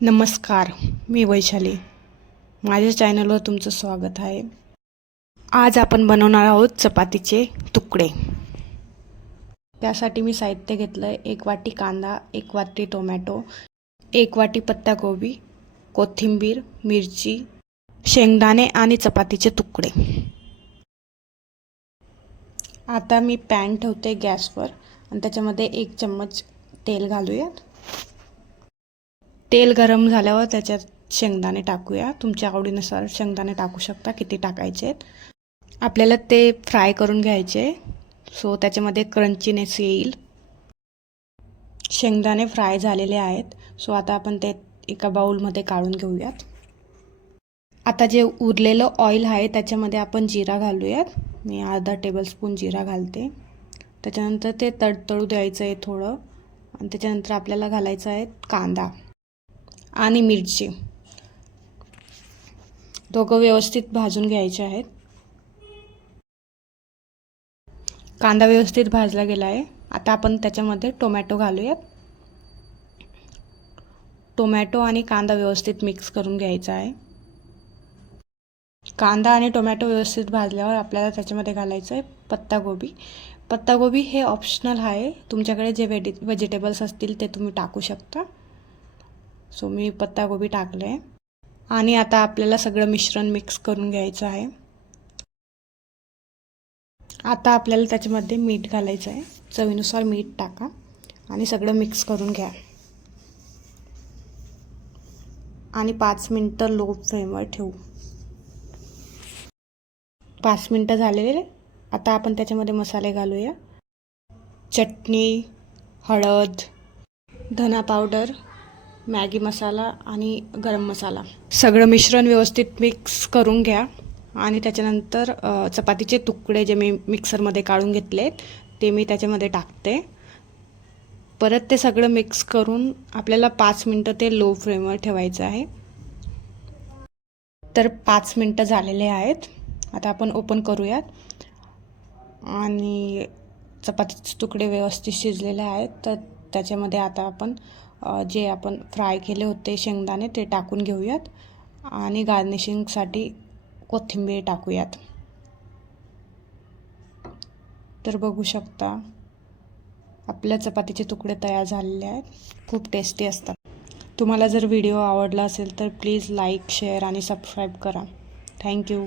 नमस्कार, मी वैशाली. माझ्या चॅनलवर तुमचं स्वागत आहे. आज आपण बनवणार आहोत चपातीचे तुकडे. त्यासाठी मी साहित्य घेतलं आहे. 1 वाटी कांदा, 1 वाटी टोमॅटो, 1 वाटी पत्ताकोबी, कोथिंबीर, मिरची, शेंगदाणे आणि चपातीचे तुकडे. आता मी पॅन ठेवते गॅसवर आणि त्याच्यामध्ये 1 चम्मच तेल घालूयात. तेल गरम झाल्यावर त्याच्यात शेंगदाणे टाकूया. तुमच्या आवडीनुसार शेंगदाणे टाकू शकता, किती टाकायचे आहेत. आपल्याला ते फ्राय करून घ्यायचे, सो त्याच्यामध्ये क्रंचीनेस येईल. शेंगदाणे फ्राय झालेले आहेत, सो आता आपण ते एका बाउलमध्ये काढून घेऊयात. आता जे उरलेलं ऑइल आहे त्याच्यामध्ये आपण जिरा घालूयात. मी अर्धा टेबलस्पून जिरा घालते. त्याच्यानंतर ते तडतडू द्यायचं आहे थोडं आणि त्याच्यानंतर आपल्याला घालायचं आहे कांदा आणि मिरची. दोघं व्यवस्थित भाजून घ्यायचे आहेत. कांदा व्यवस्थित भाजला गेला आहे. आता आपण त्याच्यामध्ये टोमॅटो घालूयात. टोमॅटो आणि कांदा व्यवस्थित मिक्स करून घ्यायचा आहे. कांदा आणि टोमॅटो व्यवस्थित भाजल्यावर आपल्याला त्याच्यामध्ये घालायचं आहे पत्ताकोबी. पत्ताकोबी हे ऑप्शनल आहे. तुमच्याकडे जे व्हेजिटेबल्स असतील ते तुम्ही टाकू शकता. सो मी पत्ताकोबी टाकले आहे. आणि आता आपल्याला सगळं मिश्रण मिक्स करून घ्यायचं आहे. आता आपल्याला त्याच्यामध्ये मीठ घालायचं आहे. चवीनुसार मीठ टाका आणि सगळं मिक्स करून घ्या. आणि 5 मिनटं लो फ्लेमवर ठेवू. 5 मिनटं झालेले. आता आपण त्याच्यामध्ये मसाले घालूया. चटणी, हळद, धना पावडर, मॅगी मसाला आणि गरम मसाला. सगळं मिश्रण व्यवस्थित मिक्स करून घ्या. आणि त्याच्यानंतर चपातीचे तुकडे जे मी मिक्सरमध्ये काढून घेतले ते मी त्याच्यामध्ये टाकते. परत ते सगळं मिक्स करून आपल्याला 5 मिनटं ते लो फ्लेमवर ठेवायचं आहे. तर 5 मिनटं झालेले आहेत. आता आपण ओपन करूयात. आणि चपातीचे तुकडे व्यवस्थित शिजलेले आहेत. तर त्याच्यामध्ये आता आपण जे आपण फ्राय केले होते शेंगदाणे ते टाकून घेऊयात. आणि गार्निशिंगसाठी कोथिंबीर टाकूयात. तर बघू शकता आपल्या चपातीचे तुकडे तयार झालेले आहेत. खूप टेस्टी असतात. तुम्हाला जर व्हिडिओ आवडला असेल तर प्लीज लाईक, शेअर आणि सबस्क्राईब करा. थँक्यू.